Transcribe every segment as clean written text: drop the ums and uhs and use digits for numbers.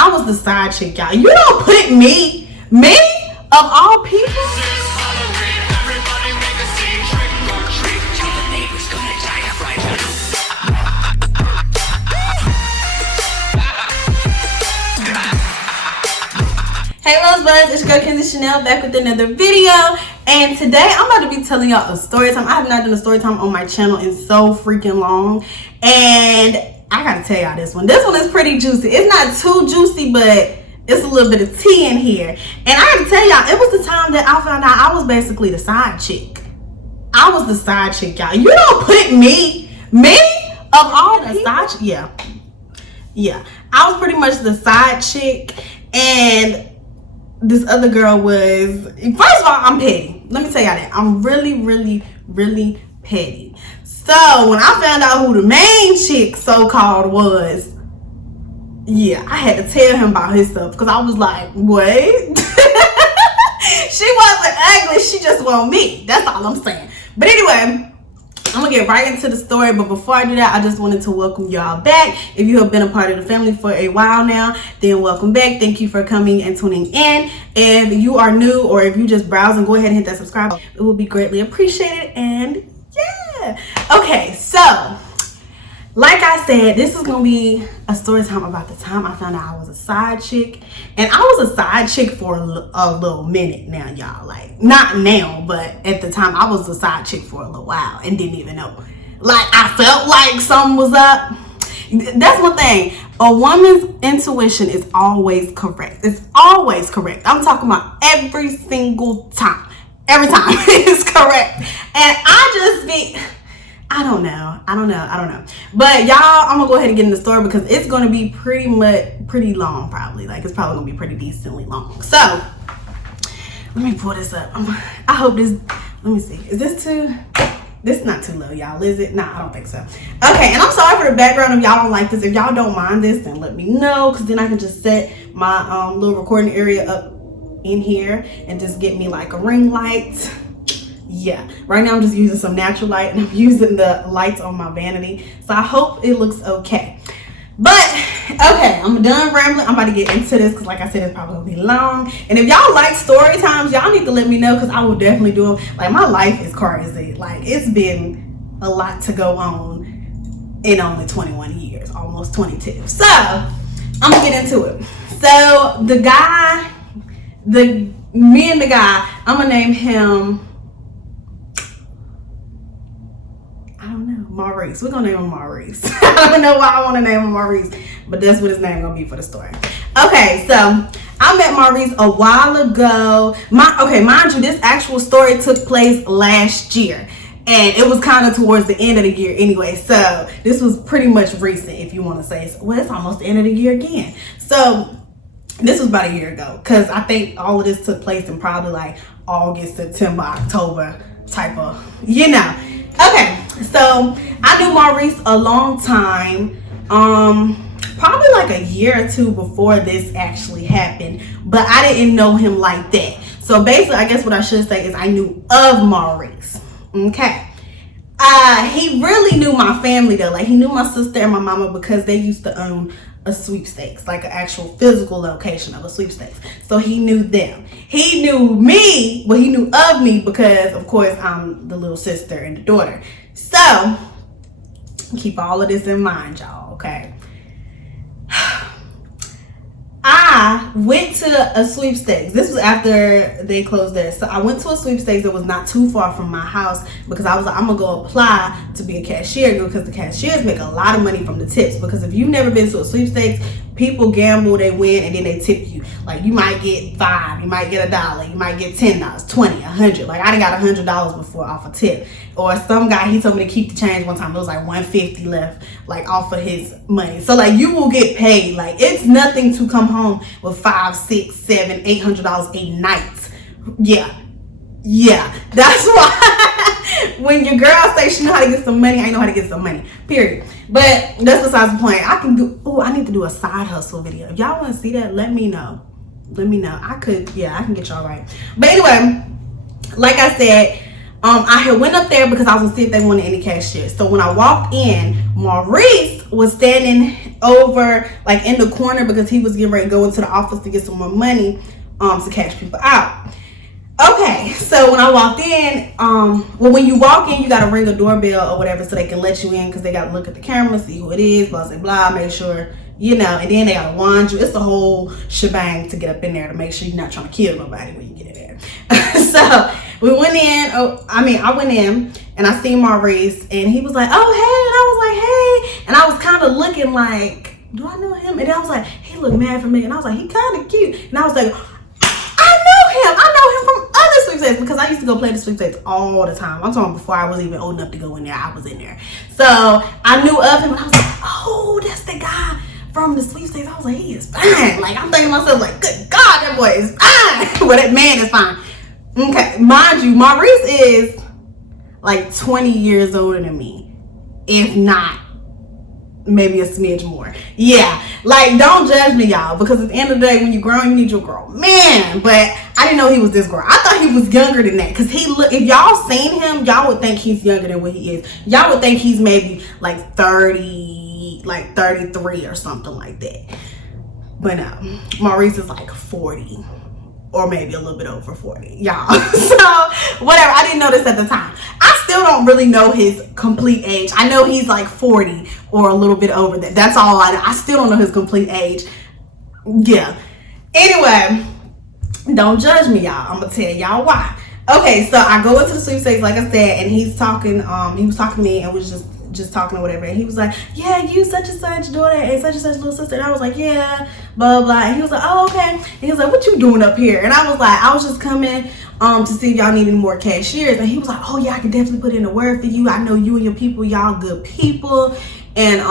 I was the side chick, y'all. You don't put me of all people. Hey Rosebuds, it's your girl Kenzie Chanel back with another video, and today I'm about to be telling y'all a story time. I have not done a story time on my channel in so freaking long, and I gotta tell y'all this one. This one is pretty juicy. It's not too juicy, but it's a little bit of tea in here. And I gotta tell y'all, it was the time that I found out I was basically the side chick. I was the side chick, y'all. You don't put me of all the side chick. Yeah. I was pretty much the side chick, and this other girl was, first of all, I'm petty. Let me tell y'all that. I'm really petty. So when I found out who the main chick so-called was, yeah, I had to tell him about his stuff, because I was like, what? She wasn't ugly, she just want me. That's all I'm saying. But anyway, I'm gonna get right into the story, but before I do that, I just wanted to welcome y'all back. If you have been a part of the family for a while now, then welcome back. Thank you for coming and tuning in. If you are new, or if you just browsing, go ahead and hit that subscribe. It will be greatly appreciated. And yeah, okay, so like I said, this is gonna be a story time about the time I found out I was a side chick. And I was a side chick for a little minute now, y'all. Like, not now, but at the time, I was a side chick for a little while and didn't even know. Like, I felt like something was up. That's one thing. A woman's intuition is always correct. It's always correct. I'm talking about every single time. Every time it's correct. And I don't know. But y'all, I'm gonna go ahead and get in the story because it's gonna be pretty long, probably. Like, it's probably gonna be pretty decently long. So let me pull this up. I hope this, let me see. Is this this is not too low, y'all, is it? Nah, I don't think so. Okay, and I'm sorry for the background if y'all don't like this. If y'all don't mind this, then let me know, because then I can just set my little recording area up in here and just get me like a ring light. Yeah, right now I'm just using some natural light, and I'm using the lights on my vanity, so I hope it looks okay. But okay, I'm done rambling. I'm about to get into this because, like I said, it's probably gonna be long. And if y'all like story times, y'all need to let me know, because I will definitely do them. Like, my life is crazy. Like, it's been a lot to go on in only 21 years, almost 22. So I'm gonna get into it. So the guy, I'm gonna name him, Maurice. We're gonna name him Maurice. I don't know why I want to name him Maurice, but that's what his name gonna be for the story. Okay, so I met Maurice a while ago. Mind you, this actual story took place last year, and it was kind of towards the end of the year anyway. So this was pretty much recent, if you want to say. Well, it's almost the end of the year again. So this was about a year ago, because I think all of this took place in probably like August, September, October type of, you know. Okay, so I knew Maurice a long time, probably like a year or two before this actually happened, but I didn't know him like that. So basically, I guess what I should say is I knew of Maurice. Okay. He really knew my family though. Like, he knew my sister and my mama, because they used to own a sweepstakes, like an actual physical location of a sweepstakes. So he knew them. He knew me, well, he knew of me because, of course, I'm the little sister and the daughter. So keep all of this in mind, y'all, okay? I went to a sweepstakes. This was after they closed there. So I went to a sweepstakes that was not too far from my house, because I was like, I'm gonna go apply to be a cashier, because the cashiers make a lot of money from the tips. Because if you've never been to a sweepstakes, people gamble, they win, and then they tip you. Like, you might get $5, you might get $1, you might get $10, $20, $100. Like, I done got $100 before off a tip. Or some guy, he told me to keep the change one time. It was like $150 left, like, off of his money. So, like, you will get paid. Like, it's nothing to come home with $500, $600, $700, $800 a night. Yeah, that's why when your girl say she know how to get some money, I know how to get some money, period. But that's besides the point. I need to do a side hustle video. If y'all want to see that, let me know. I can get y'all right. But anyway, like I said, I had went up there because I was gonna see if they wanted any cashiers. So when I walked in, Maurice was standing over like in the corner because he was getting ready to go into the office to get some more money to cash people out. Okay, so when I walked in, well, when you walk in, you gotta ring a doorbell or whatever so they can let you in, because they gotta look at the camera, see who it is, blah blah blah, make sure, you know, and then they gotta wand you. It's the whole shebang to get up in there to make sure you're not trying to kill nobody when you get in there. So we went in. I went in and I seen Maurice, and he was like, "Oh hey," and I was like, "Hey," and I was kind of looking like, "Do I know him?" And I was like, "He looked mad for me," and I was like, "He kind of cute," and I was like, I know him from other sweepstakes, because I used to go play the sweepstakes all the time. I'm talking before I was even old enough to go in there. I was in there, so I knew of him, and I was like, "Oh, that's the guy from the sweepstakes." I was like, "He is fine." Like, I'm thinking to myself, like, "Good God, that boy is fine." Well, that man is fine. Okay, mind you, Maurice is like 20 years older than me, if not maybe a smidge more. Yeah, like, don't judge me, y'all, because at the end of the day, when you grown, you need your girl, man. But I didn't know he was this girl. I thought he was younger than that, because if y'all seen him, y'all would think he's younger than what he is. Y'all would think he's maybe like 30, like 33 or something like that. But no, Maurice is like 40, or maybe a little bit over 40, y'all. So whatever, I didn't know this at the time. I still don't really know his complete age. I know he's like 40 or a little bit over that. That's all I know. I still don't know his complete age. Yeah. Anyway, don't judge me, y'all. I'm gonna tell y'all why. Okay, so I go into the sweepstakes, like I said, and he's talking. He was talking to me, and was just talking or whatever. And he was like, "Yeah, you such and such daughter and such little sister." And I was like, "Yeah, blah blah." And he was like, "Oh, okay." And he was like, "What you doing up here?" And I was like, "I was just coming to see if y'all need any more cashiers." And he was like, "Oh yeah, I can definitely put in a word for you. I know you and your people, y'all good people." And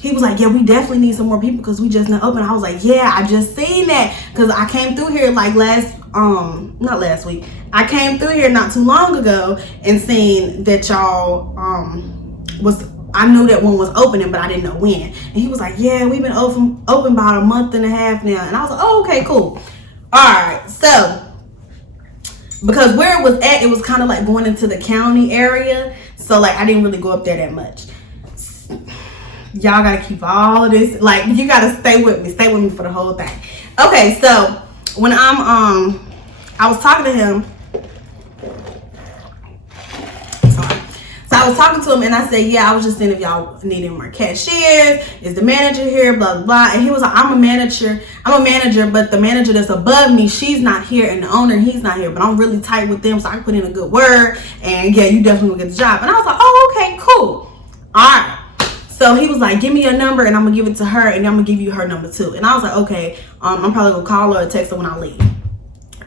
he was like, "Yeah, we definitely need some more people because we just not open." I was like, "Yeah, I just seen that, because I came through here like not last week. I came through here not too long ago and seen that y'all I knew that one was opening, but I didn't know when." And he was like, "Yeah, we've been open about a month and a half now." And I was like, "Oh, okay, cool." All right, so because where it was at, it was kind of like going into the county area, so like I didn't really go up there that much. Y'all gotta keep all of this, like, you gotta stay with me for the whole thing. Okay, so when I was talking to him. So I was talking to him, and I said, "Yeah, I was just saying if y'all need any more cashiers. Is the manager here? Blah blah blah." And he was like, I'm a manager, but the manager that's above me, she's not here, and the owner, he's not here. But I'm really tight with them, so I can put in a good word, and yeah, you definitely will get the job." And I was like, "Oh, okay, cool. All right." So he was like, "Give me your number, and I'm gonna give it to her, and I'm gonna give you her number too." And I was like, "Okay, I'm probably gonna call her or text her when I leave."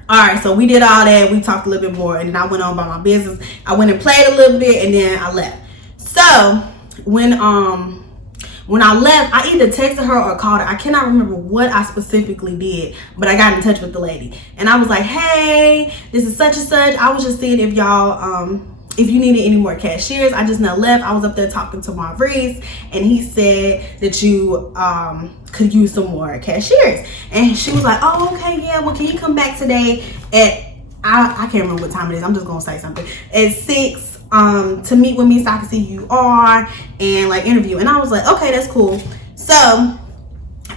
All right, so we did all that. We talked a little bit more, and then I went on about my business. I went and played a little bit, and then I left. So when I left, I either texted her or called her. I cannot remember what I specifically did, but I got in touch with the lady, and I was like, "Hey, this is such and such. I was just seeing if y'all if you needed any more cashiers. I just now left. I was up there talking to Maurice, and he said that you could use some more cashiers." And she was like, "Oh, okay, yeah, well, can you come back today at I can't remember what time it is. I'm just gonna say something at 6 to meet with me so I can see who you are and like interview." And I was like, "Okay, that's cool." So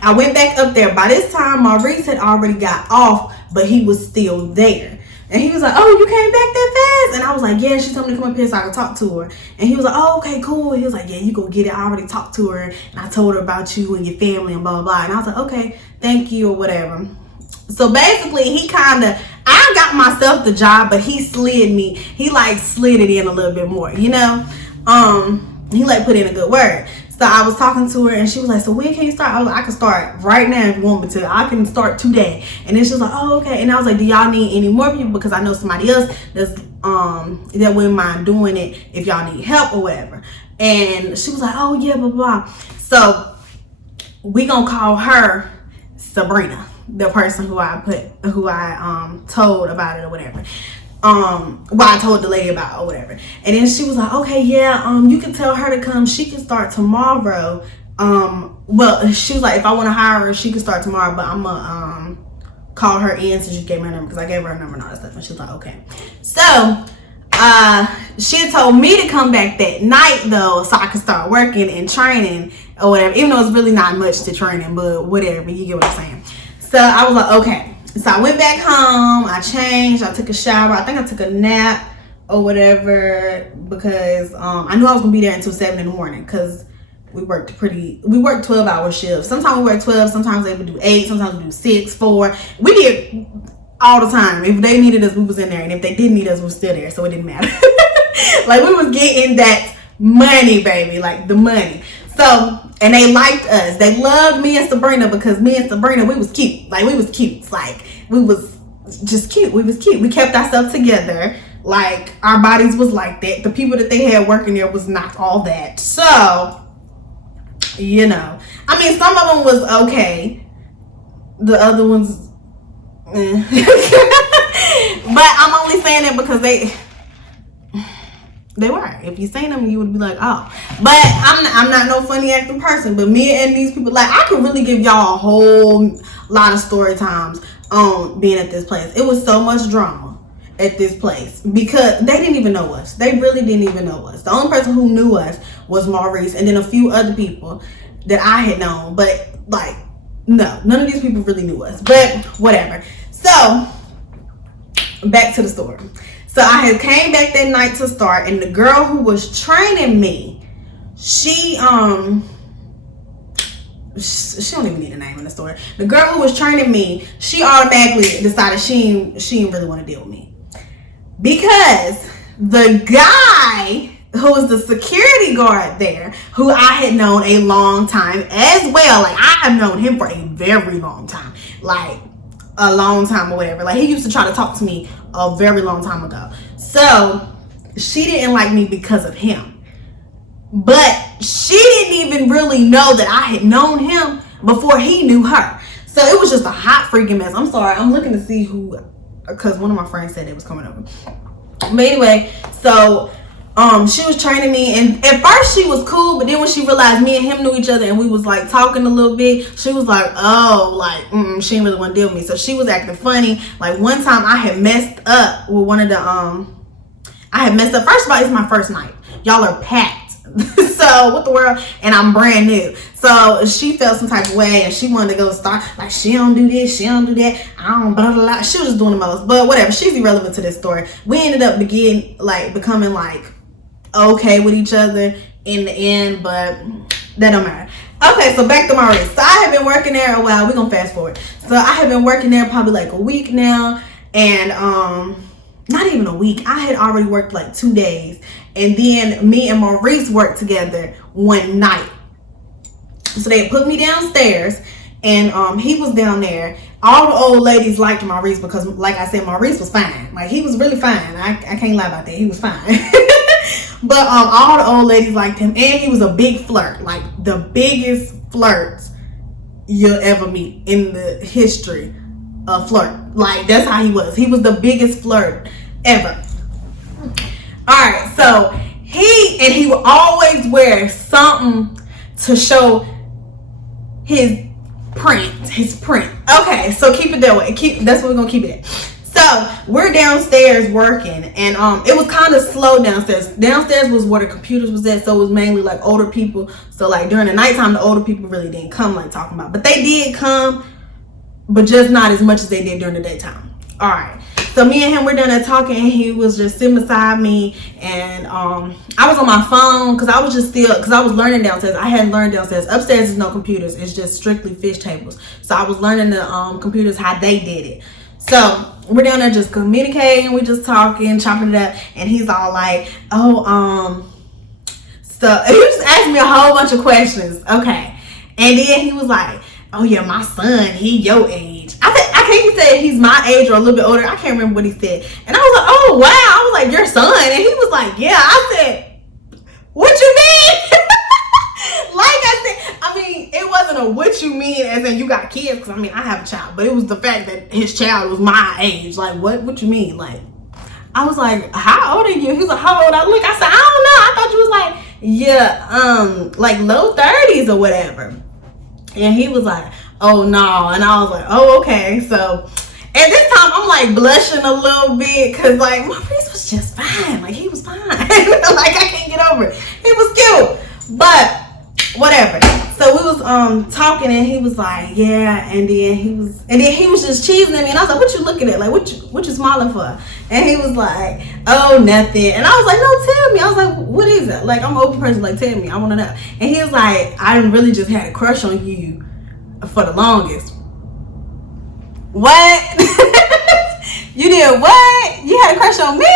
I went back up there. By this time, Maurice had already got off, but he was still there. And he was like, "Oh, you came back that fast?" And I was like, "Yeah, she told me to come up here so I could talk to her." And he was like, "Oh, okay, cool." He was like, "Yeah, you go get it. I already talked to her, and I told her about you and your family and blah, blah, blah." And I was like, "Okay, thank you," or whatever. So basically, I got myself the job, but he slid it in a little bit more, you know? He like put in a good word. So I was talking to her, and she was like, "So when can you start?" I was like, "I can start right now if you want me to. I can start today." And then she was like, "Oh, okay." And I was like, "Do y'all need any more people? Because I know somebody else that wouldn't mind doing it if y'all need help or whatever." And she was like, "Oh yeah, blah blah." So we gonna call her Sabrina, the person who I told about it or whatever. I told the lady about or whatever. And then she was like, "Okay, yeah, you can tell her to come. She can start tomorrow." Well, she was like, if I want to hire her, she can start tomorrow, but I'm gonna call her in since you gave me her number, because I gave her a number and all that stuff. And she was like, "Okay." So she told me to come back that night though, so I could start working and training or whatever. Even though it's really not much to training, but whatever, you get what I'm saying. So I was like, okay. So I went back home, I changed, I took a shower, I think I took a nap or whatever, because I knew I was gonna be there until 7 in the morning, because we worked 12-hour shifts. Sometimes we work 12, sometimes they would do 8, sometimes we do 6, 4. We did all the time. If they needed us, we was in there, and if they didn't need us, we was still there, so it didn't matter. Like, we was getting that money, baby, like the money. So, and they liked us. They loved me and Sabrina, because me and Sabrina, we was cute. Like, we was cute. Like, we was just cute. We was cute. We kept ourselves together. Like, our bodies was like that. The people that they had working there was not all that. So, you know. I mean, some of them was okay. The other ones, But I'm only saying that because they were. If you seen them, you would be like, oh. But I'm not no funny acting person. But me and these people, like, I could really give y'all a whole lot of story times on being at this place. It was so much drama at this place because they didn't even know us. They really didn't even know us. The only person who knew us was Maurice, and then a few other people that I had known. But, like, no, none of these people really knew us. But whatever. So, back to the story. So I had came back that night to start, and the girl who was training me, she don't even need a name in the story. The girl who was training me, she automatically decided she didn't really want to deal with me, because the guy who was the security guard there, who I had known a long time as well, like I have known him for a very long time, like a long time or whatever. Like, he used to try to talk to me a very long time ago. So she didn't like me because of him, but she didn't even really know that I had known him before he knew her. So it was just a hot freaking mess. I'm sorry, I'm looking to see who, because one of my friends said it was coming over. But anyway, so she was training me, and at first she was cool, but then when she realized me and him knew each other and we was like talking a little bit, she was like, oh, like, she didn't really want to deal with me. So she was acting funny. Like, one time I had messed up with one of the, first of all, it's my first night. Y'all are packed. So, what the world? And I'm brand new. So, she felt some type of way, and she wanted to go start, like, she don't do this, she don't do that, I don't, blah, blah, blah. She was just doing the most. But whatever, she's irrelevant to this story. We ended up becoming, like, okay with each other in the end, but that don't matter. Okay, so back to Maurice. So I have been working there a while. We're gonna fast forward. So I have been working there probably like a week now, and not even a week. I had already worked like 2 days, and then me and Maurice worked together one night. So they put me downstairs, and he was down there. All the old ladies liked Maurice because, like I said, Maurice was fine. Like, he was really fine. I can't lie about that. He was fine. But all the old ladies liked him, and he was a big flirt, like the biggest flirt you'll ever meet in the history of flirt. Like, that's how he was. He was the biggest flirt ever. All right, so he would always wear something to show his print. Okay, so keep it that way. That's what we're gonna keep it at. So we're downstairs working, and it was kind of slow downstairs. Downstairs was where the computers was at, so it was mainly like older people. So like during the nighttime, the older people really didn't come, like talking about, but they did come, but just not as much as they did during the daytime. All right, so me and him were down there talking, and he was just sitting beside me, and I was on my phone because I was learning downstairs. I hadn't learned downstairs. Upstairs is no computers, it's just strictly fish tables. So I was learning the computers, how they did it. So we're down there just communicating, we just talking, chopping it up, and he's all like, oh, so he just asked me a whole bunch of questions. Okay, and then he was like, oh yeah, my son, he your age. I can't even say he's my age or a little bit older. I can't remember what he said. And I was like, oh wow. I was like, your son? And he was like, yeah. I said, what you mean? Like I said, I mean, it wasn't a what you mean as in you got kids, because I mean, I have a child, but it was the fact that his child was my age. Like, what you mean? Like, I was like, how old are you? He was like, how old I look? I said, I don't know. I thought you was like, yeah, like low 30s or whatever. And he was like, oh no. And I was like, oh, okay. So at this time, I'm like blushing a little bit, because like Maurice was just fine. Like, he was fine. Like, I can't get over it. He was cute. But whatever. So we was talking, and he was like, yeah, and then he was just cheesing at me, and I was like, what you looking at? Like, what you smiling for? And he was like, oh, nothing. And I was like, no, tell me. I was like, what is it? Like, I'm an open person, like, tell me, I want to know. And he was like, I really just had a crush on you for the longest. What? You did what? You had a crush on me?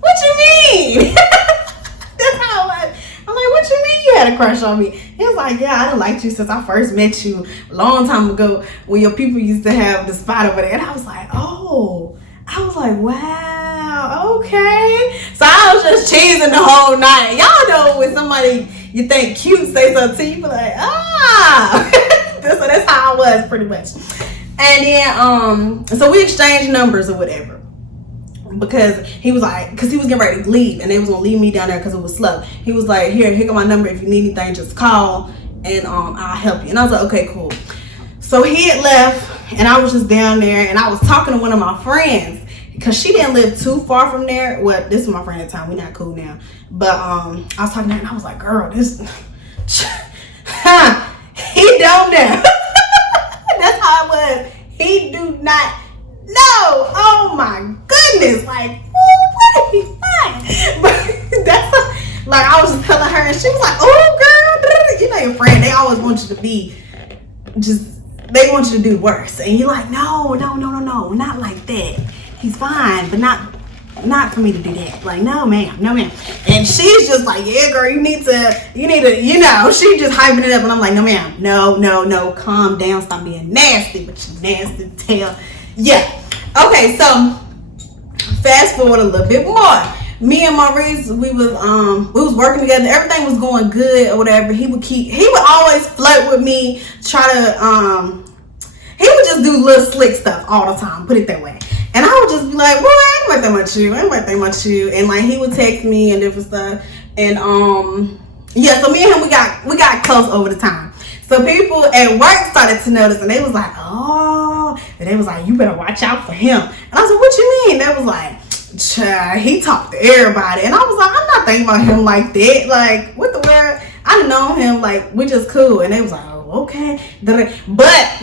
What you mean? That's how it was. I'm like, what you mean you had a crush on me? He was like, yeah, I done liked you since I first met you a long time ago when your people used to have the spot over there. And I was like, oh. I was like, wow, okay. So I was just cheesing the whole night. Y'all know when somebody you think cute say something to you, you be like, ah. So that's how I was pretty much. And then, so we exchanged numbers or whatever. Because he was like, because he was getting ready to leave, and they was gonna leave me down there because it was slow. He was like, here got my number. If you need anything, just call, and I'll help you. And I was like, okay, cool. So he had left, and I was just down there, and I was talking to one of my friends because she didn't live too far from there. Well, this is my friend at the time. We're not cool now, but I was talking to her, and I was like, girl, this, he don't know. That's how it was. He do not. No, oh my goodness, like, what he fine. But that's like, I was just telling her, and she was like, oh girl, you know your friend, they always want you to be just, they want you to do worse. And you're like, no, not like that. He's fine, but not for me to do that. Like, no ma'am. And she's just like, yeah girl, you need to, you know, she just hyping it up, and I'm like, no ma'am, no, calm down, stop being nasty, but you nasty tail. Yeah. Okay, so fast forward a little bit more. Me and Maurice, we was working together. Everything was going good or whatever. He would always flirt with me, try to he would just do little slick stuff all the time, put it that way. And I would just be like, boy, I ain't about that much you. And like he would text me and different stuff. And yeah, so me and him we got close over the time. So people at work started to notice, and they was like, oh, and they was like, you better watch out for him. And I was like, what you mean? They was like, child, he talked to everybody. And I was like, I'm not thinking about him like that. Like, what the word? I done known him, like, we just cool. And they was like, oh, okay. But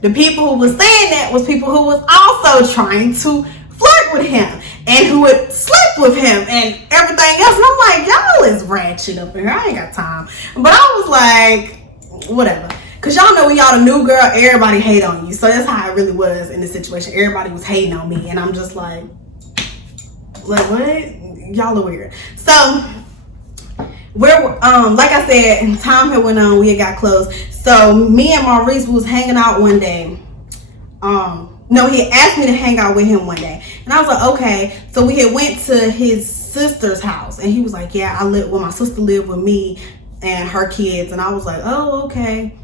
the people who was saying that was people who was also trying to flirt with him and who would sleep with him and everything else. And I'm like, y'all is ratchet up in here. I ain't got time. But I was like, whatever. Because y'all know when y'all the new girl, everybody hate on you. So that's how it really was in this situation. Everybody was hating on me. And I'm just like what? Y'all are weird. So we're like I said, time had went on, we had got close. So me and Maurice was hanging out one day. No, he had asked me to hang out with him one day, and I was like, okay. So we had went to his sister's house, and he was like, yeah, my sister lived with me and her kids. And I was like, oh, okay.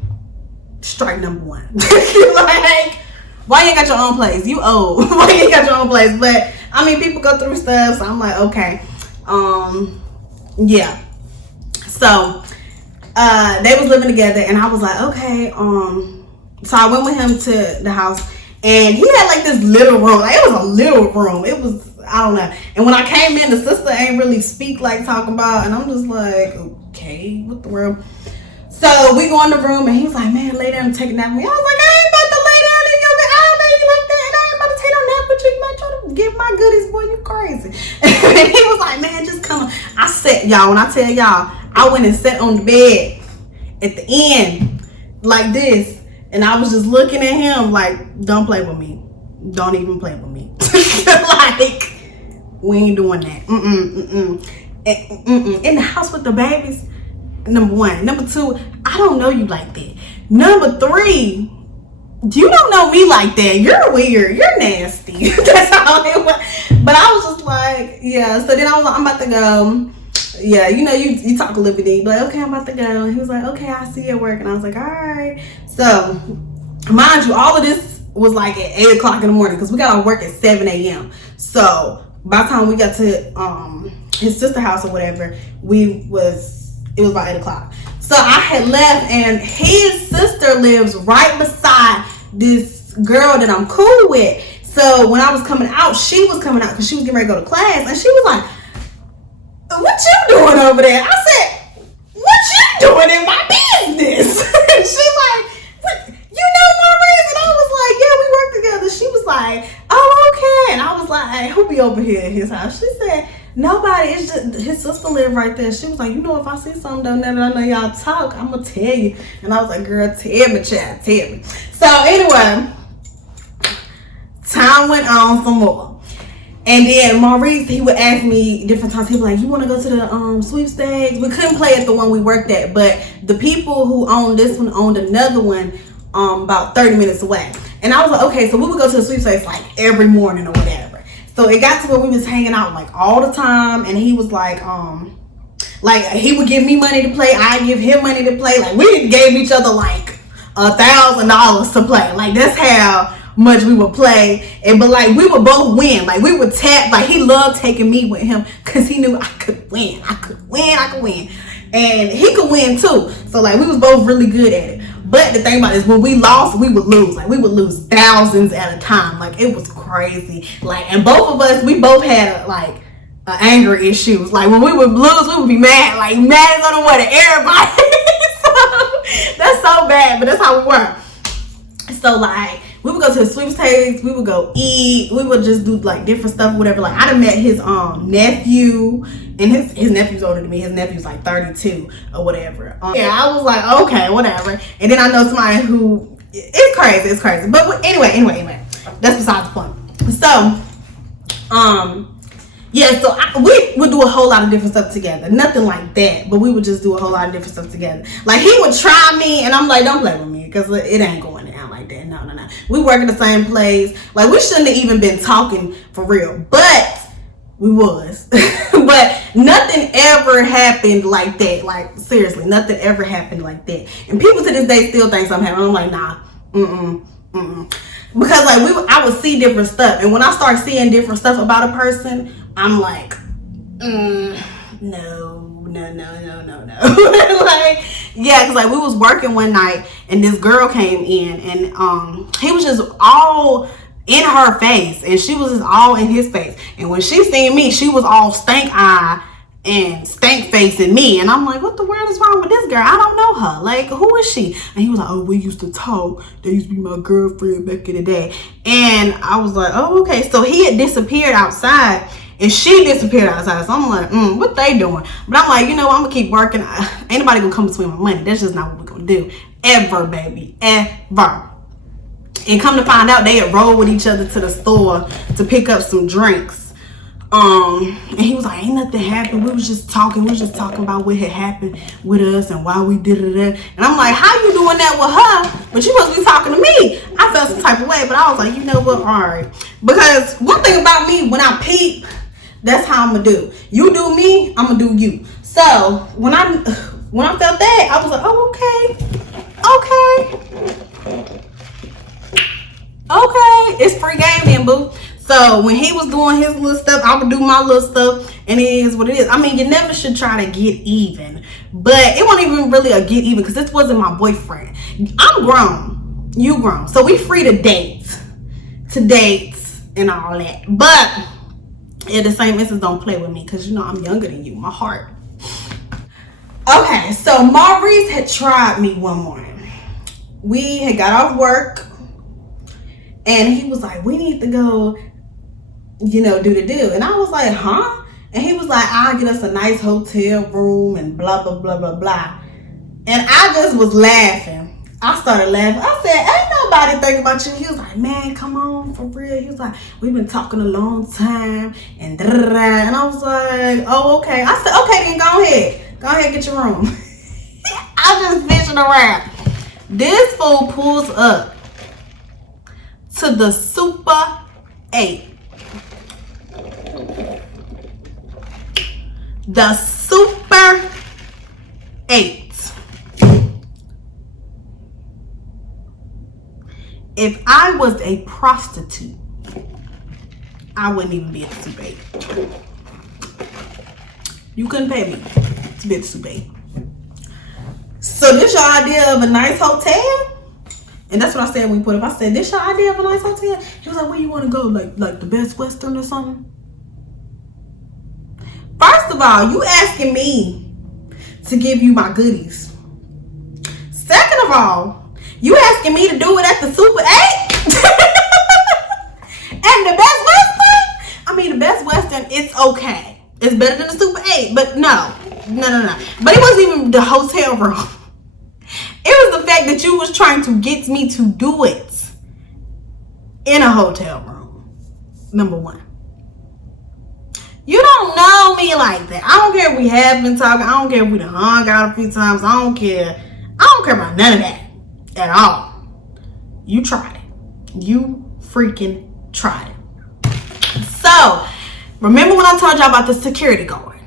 Strike number one. Like, why you ain't got your own place? You old. Why you ain't got your own place? But I mean, people go through stuff, so I'm like, okay. Yeah. So they was living together, and I was like, okay. So I went with him to the house, and he had like this little room. Like, it was a little room. It was, I don't know. And when I came in, the sister ain't really speak like talking about, and I'm just like, okay, what the world? So we go in the room, and he was like, man, lay down and take a nap with me. I was like, I ain't about to lay down in your bed. I don't know you like that, and I ain't about to take no nap with you. You might try to get my goodies, boy. You crazy. And he was like, man, just come on. I sat, y'all, when I tell y'all, I went and sat on the bed at the end like this, and I was just looking at him like, don't play with me. Don't even play with me. Like, we ain't doing that. In the house with the babies, number one. Number two, I don't know you like that. Number three, you don't know me like that. You're weird. You're nasty. That's how it was. But I was just like, yeah. So then I was like, I'm about to go. Yeah, you know, you talk a little bit, then you be like, okay, I'm about to go. And he was like, okay, I'll see you at work. And I was like, all right. So, mind you, all of this was like at 8 o'clock in the morning, because we got to work at 7 a.m. So, by the time we got to his sister's house or whatever, it was about 8 o'clock. So, I had left, and his sister lives right beside this girl that I'm cool with. So, when I was coming out, she was coming out because she was getting ready to go to class. And she was like, what you doing over there? I said, what you doing in my business? And she like, you know Maurice? And I was like, yeah, we work together. She was like, oh, okay. And I was like, who be over here at his house? She said, nobody. It's just his sister lived right there. She was like, you know, if I see something down there that I know y'all talk, I'm gonna tell you. And I was like, girl, tell me, child, tell me. So anyway, time went on some more. And then Maurice, he would ask me different times. He'd be like, you want to go to the sweepstakes? We couldn't play at the one we worked at, but the people who owned this one owned another one about 30 minutes away. And I was like, okay, so we would go to the sweepstakes like every morning or whatever. So it got to where we was hanging out like all the time. And he was like he would give me money to play. I give him money to play. Like we gave each other like $1,000 to play. Like that's how much we would play. But like we would both win. Like we would tap. Like he loved taking me with him because he knew I could win. I could win. And he could win too. So like we was both really good at it. But the thing about it is when we lost, we would lose. Like we would lose thousands at a time. Like it was crazy. Like, and both of us, we both had anger issues. Like when we would lose, we would be mad. Like mad on the way to everybody. So that's so bad, but that's how we were. So like we would go to the sweepstakes, we would go eat, we would just do like different stuff, whatever. Like I done met his nephew, and his nephew's older than me. His nephew's like 32 or whatever. Yeah, I was like, okay, whatever. And then I know somebody who, it's crazy. But anyway, that's besides the point. So, yeah, so we would do a whole lot of different stuff together. Nothing like that, but we would just do a whole lot of different stuff together. Like he would try me, and I'm like, don't play with me, because it ain't going down like that. No. We work in the same place. Like we shouldn't have even been talking for real, but we was. But nothing ever happened like that. Like seriously, nothing ever happened like that. And people to this day still think something happened. I'm like, nah, because like I would see different stuff, and when I start seeing different stuff about a person, I'm like, no. Like, yeah, because like we was working one night and this girl came in, and he was just all in her face and she was just all in his face. And when she seen me, she was all stank eye and stank facing me. And I'm like, what the world is wrong with this girl? I don't know her. Like, who is she? And he was like, oh, we used to talk. They used to be my girlfriend back in the day. And I was like, oh, okay. So he had disappeared outside and she disappeared outside. So I'm like, what they doing? But I'm like, you know, I'm gonna keep working. Ain't nobody gonna come between my money. That's just not what we're gonna do. Ever, baby. Ever. And come to find out, they had rolled with each other to the store to pick up some drinks. And he was like, ain't nothing happened. We was just talking about what had happened with us and why we did it. And I'm like, how you doing that with her? But you supposed to be talking to me. I felt some type of way, but I was like, you know what? All right. Because one thing about me, when I peep, that's how I'm gonna do. You do me, I'm gonna do you. So when I felt that, I was like, oh, okay, it's free game then, boo. So when he was doing his little stuff, I would do my little stuff, and it is what it is. I mean, you never should try to get even, but it wasn't even really a get even because this wasn't my boyfriend. I'm grown, you grown, so we free to date and all that. But in the same instance, don't play with me because you know I'm younger than you. My heart. Okay, so Maurice had tried me one morning. We had got off work. And he was like, we need to go, you know, do the deal. And I was like, huh? And he was like, I'll get us a nice hotel room and blah, blah, blah, blah, blah. And I just was laughing. I started laughing. I said, ain't nobody thinking about you. He was like, man, come on, for real. He was like, we've been talking a long time. And da-da-da. And I was like, oh, okay. I said, okay, then go ahead. Go ahead, get your room. I just fishing around. This fool pulls up to the Super 8. The Super 8. If I was a prostitute, I wouldn't even be at the Super 8. You couldn't pay me to be at the Super 8. So this your idea of a nice hotel? And that's what I said when we put up. I said, this your idea of a nice hotel? He was like, where you want to go? Like the Best Western or something? First of all, you asking me to give you my goodies. Second of all, you asking me to do it at the Super 8? And the Best Western? I mean, the Best Western, it's okay. It's better than the Super 8, but no. But it wasn't even the hotel room. It was the fact that you was trying to get me to do it in a hotel room. Number one. You don't know me like that. I don't care if we have been talking. I don't care if we done hung out a few times. I don't care about none of that at all. You tried it. You freaking tried it. So, remember when I told y'all about the security guard?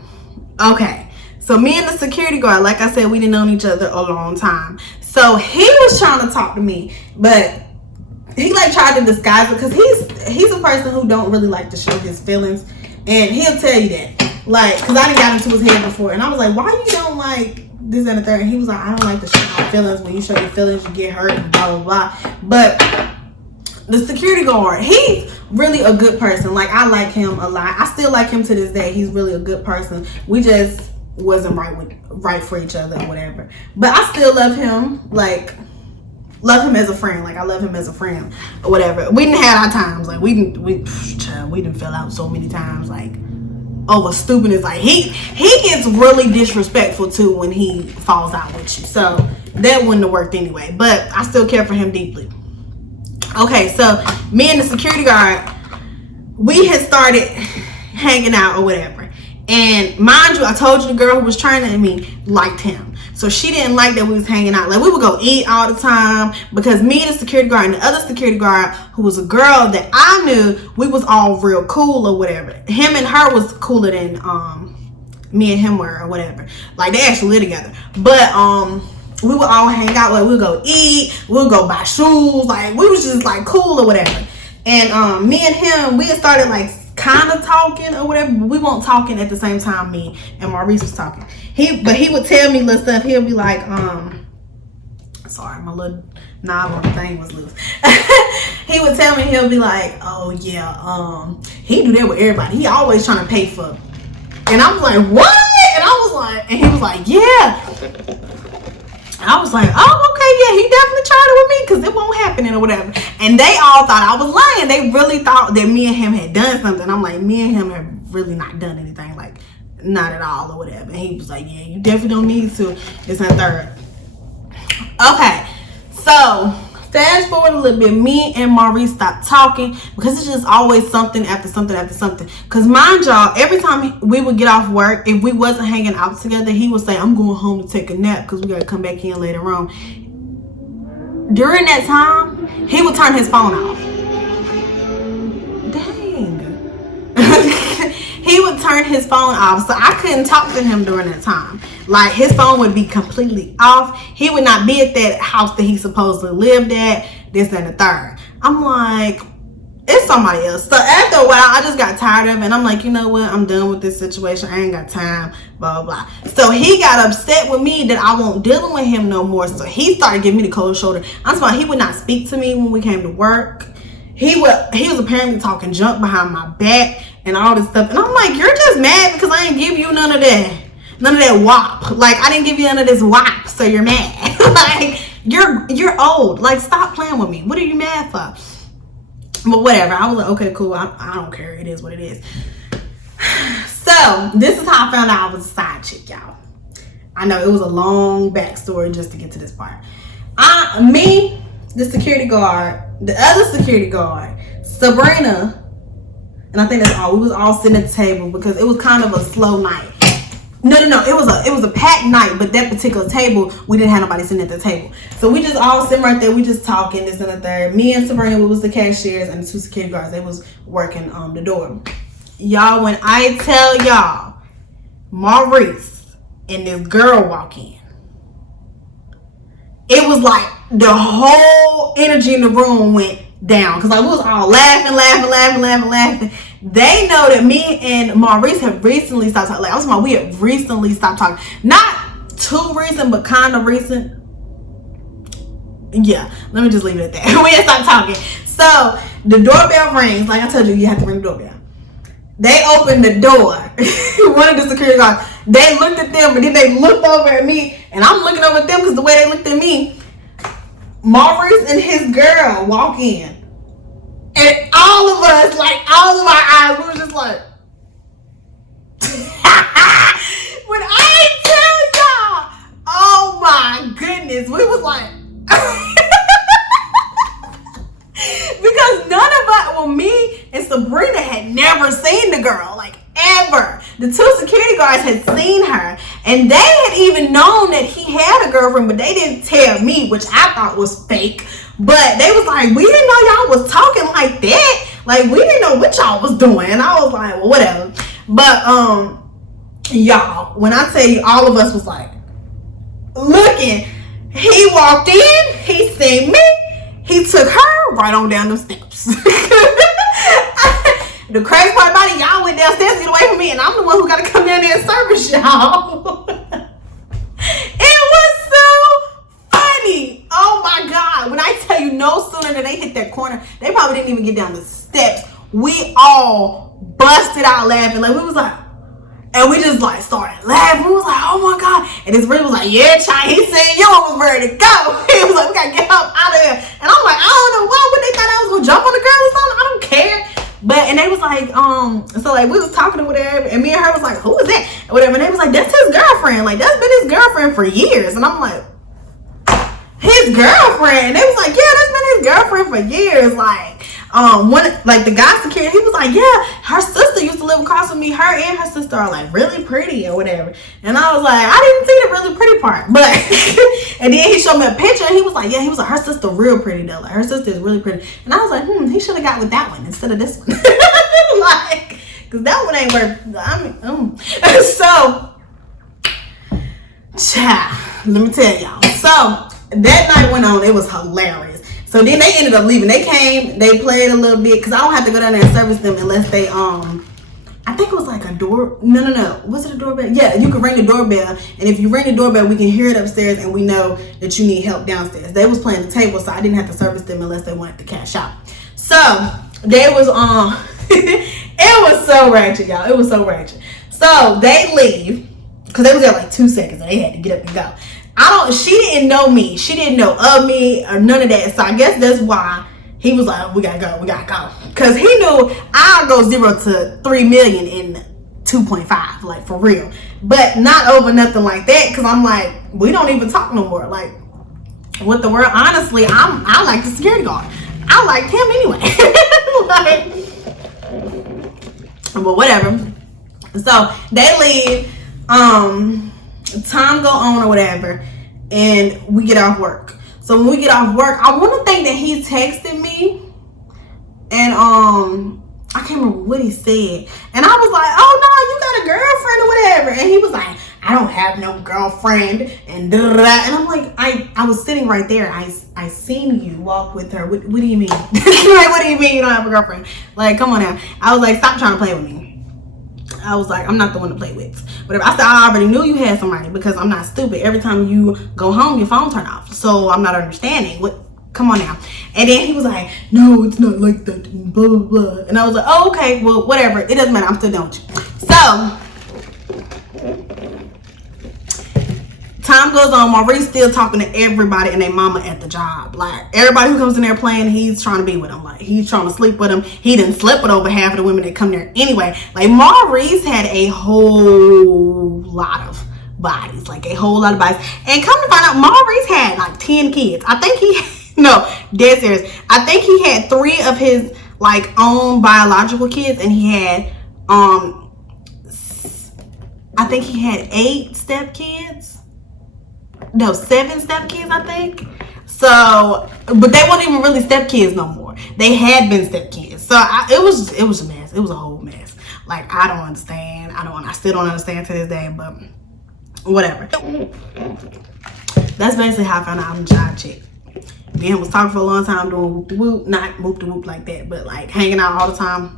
Okay. So, me and the security guard, like I said, we didn't know each other a long time. So, he was trying to talk to me, but he like tried to disguise it because he's a person who don't really like to show his feelings. And he'll tell you that. Like, because I done got into his head before. And I was like, why you don't like this and the third? And he was like, I don't like to show my feelings. When you show your feelings, you get hurt and blah, blah, blah. But the security guard, he's really a good person. Like, I like him a lot. I still like him to this day. He's really a good person. We just wasn't right for each other or whatever. But I still love him. Like, love him as a friend. Like, I love him as a friend or whatever. We didn't have our times. Like, we didn't fell out so many times. Like, over stupidness. Like, he gets really disrespectful too when he falls out with you. So that wouldn't have worked anyway. But I still care for him deeply. Okay, so me and the security guard, we had started hanging out or whatever. And mind you, I told you the girl who was training me liked him. So she didn't like that we was hanging out. Like, we would go eat all the time because me and the security guard and the other security guard, who was a girl that I knew, we was all real cool or whatever. Him and her was cooler than me and him were or whatever. Like, they actually lived together. But we would all hang out. Like, we'd go eat, we'd go buy shoes. Like, we was just like cool or whatever. And me and him, we had started like kind of talking or whatever, but we weren't talking at the same time me and Maurice was talking. But he would tell me little stuff. He'll be like, sorry, my little knob on the thing was loose. He would tell me, he'll be like, oh yeah, he do that with everybody. He always trying to pay for. And I was like, what? And I was like, and he was like, yeah. And I was like, oh, okay, yeah, he definitely tried it with me because it won't happen or whatever. And they all thought I was lying. They really thought that me and him had done something. I'm like, me and him have really not done anything, like, not at all or whatever. And he was like, yeah, you definitely don't need to. It's not third. Okay, so fast forward a little bit. Me and Maurice stopped talking because it's just always something after something after something. Because mind y'all, every time we would get off work, if we wasn't hanging out together, he would say, I'm going home to take a nap because we got to come back in later on. During that time, he would turn his phone off. Dang. He would turn his phone off, so I couldn't talk to him during that time. Like, his phone would be completely off. He would not be at that house that he supposedly lived at, this and the third. I'm like, it's somebody else. So after a while, I just got tired of it, and I'm like, you know what? I'm done with this situation. I ain't got time, blah, blah, blah. So he got upset with me that I won't dealing with him no more. So he started giving me the cold shoulder. I'm sorry, he would not speak to me when we came to work. He was apparently talking junk behind my back and all this stuff. And I'm like, you're just mad because I didn't give you none of that wop. Like, I didn't give you none of this wop, so you're mad. Like, you're old. Like, stop playing with me. What are you mad for? But whatever. I was like, okay, cool. I don't care. It is what it is. So, this is how I found out I was a side chick, y'all. I know it was a long backstory just to get to this part. Me, the security guard, the other security guard, Sabrina, and I think that's all. We was all sitting at the table because it was kind of a slow night. No. It was a packed night, but that particular table, we didn't have nobody sitting at the table. So we just all sitting right there. We just talking, this and the third. Me and Sabrina, we was the cashiers, and the two security guards, they was working the door. Y'all, when I tell y'all, Maurice and this girl walk in, it was like the whole energy in the room went down. Because like, we was all laughing. They know that me and Maurice have recently stopped talking. Like, I was talking about, we have recently stopped talking. Not too recent, but kind of recent. Yeah, let me just leave it at that. We had stopped talking. So the doorbell rings. Like I told you, you have to ring the doorbell. They opened the door. One of the security guards, they looked at them, and then they looked over at me, and I'm looking over at them because the way they looked at me. Maurice and his girl walk in, and all of us, like all of our eyes, we were just like, when I tell y'all, oh my goodness, we was like, because none of us, well, me and Sabrina had never seen the girl, like ever. The two security guards had seen her, and they had even known that he had a girlfriend, but they didn't tell me, which I thought was fake. But they was like, we didn't know y'all was talking like that. Like, we didn't know what y'all was doing. And I was like, well, whatever. But y'all, when I tell you, all of us was like looking. He walked in, he seen me, he took her right on down the steps. The crazy part about it, y'all went downstairs to get away from me, and I'm the one who got to come down there and service y'all. It was so funny. Oh my God. When I tell you, no sooner than they hit that corner, they probably didn't even get down the steps. We all busted out laughing. Like, we was like, and we just like started laughing. We was like, oh my God. And this Brit was like, yeah, Chai, he said you was ready to go. He was like, we gotta get up out of here. And I'm like, I don't know why would they thought I was gonna jump on the girl or something. I don't care. But, and they was like, so like we was talking or whatever, and me and her was like, who is that? Or whatever. And they was like, that's his girlfriend. Like, that's been his girlfriend for years. And I'm like, his girlfriend? And they was like, yeah, that's been his girlfriend for years. Like, one, like the guy security, he was like, yeah, her sister used to live across from me. Her and her sister are like really pretty or whatever. And I was like, I didn't see the really pretty part, but and then he showed me a picture, and he was like, yeah, he was like, her sister real pretty though. Like, her sister is really pretty. And I was like, he should have got with that one instead of this one. Like, cause that one ain't worth. I mean, so, child, let me tell y'all. So that night went on. It was hilarious. So then they ended up leaving. They came, they played a little bit, because I don't have to go down there and service them unless they, I think it was like a door, no. Was it a doorbell? Yeah, you can ring the doorbell, and if you ring the doorbell, we can hear it upstairs, and we know that you need help downstairs. They was playing the table, so I didn't have to service them unless they wanted to cash out. So, they was it was so ratchet, y'all. It was so ratchet. So, they leave, because they was there like 2 seconds, and they had to get up and go. She didn't know me. She didn't know of me or none of that. So I guess that's why he was like, we gotta go. Because he knew I'll go 0 to 3 million in 2.5, like for real. But not over nothing like that, because I'm like, we don't even talk no more. Like, what the world? Honestly, I like the security guard. I liked him anyway. Like, but whatever. So they leave. Time go on or whatever, and we get off work. So when we get off work, I want to think that he texted me, and I can't remember what he said, and I was like, oh no, you got a girlfriend or whatever, and he was like, I don't have no girlfriend, and da-da-da. And I'm like, I was sitting right there, I seen you walk with her. What do you mean? Like, what do you mean you don't have a girlfriend? Like, come on now. I was like, stop trying to play with me. I was like, I'm not the one to play with. Whatever. I said, I already knew you had somebody, because I'm not stupid. Every time you go home, your phone turn off. So I'm not understanding. What? Come on now. And then he was like, no, it's not like that. Blah, blah, blah. And I was like, oh, okay. Well, whatever. It doesn't matter. I'm still done with you. So, time goes on. Maurice still talking to everybody and their mama at the job. Like, everybody who comes in there playing, he's trying to be with them. Like, he's trying to sleep with them. He didn't sleep with over half of the women that come there anyway. Like, Maurice had a whole lot of bodies. Like, a whole lot of bodies. And come to find out, Maurice had like 10 kids. I think no, dead serious. I think he had 3 of his like own biological kids, and he had I think he had 8 stepkids. No, 7 stepkids, I think. So, but they weren't even really stepkids no more. They had been stepkids. So it was a mess. It was a whole mess. Like, I don't understand. I still don't understand to this day, but whatever. That's basically how I found out I'm a side chick. Me and him was talking for a long time, doing whoop-de-whoop, not whoop-de-whoop like that, but like hanging out all the time.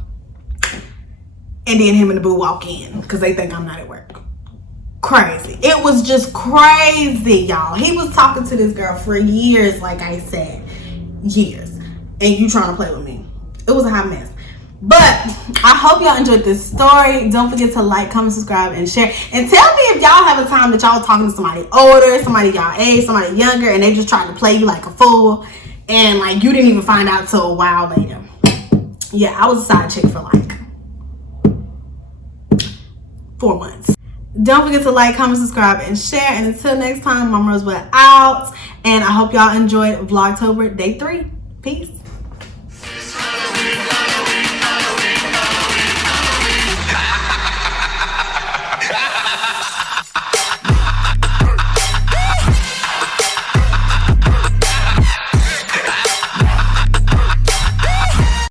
And then him and the boo walk in because they think I'm not at work. Crazy. It was just crazy, y'all. He was talking to this girl for years, like I said. Years. And you trying to play with me. It was a hot mess. But I hope y'all enjoyed this story. Don't forget to like, comment, subscribe, and share. And tell me if y'all have a time that y'all talking to somebody older, somebody y'all age, somebody younger, and they just trying to play you like a fool, and like you didn't even find out till a while later. Yeah, I was a side chick for like 4 months. Don't forget to like, comment, subscribe, and share. And until next time, Mama Rosebud out. And I hope y'all enjoyed Vlogtober Day 3. Peace.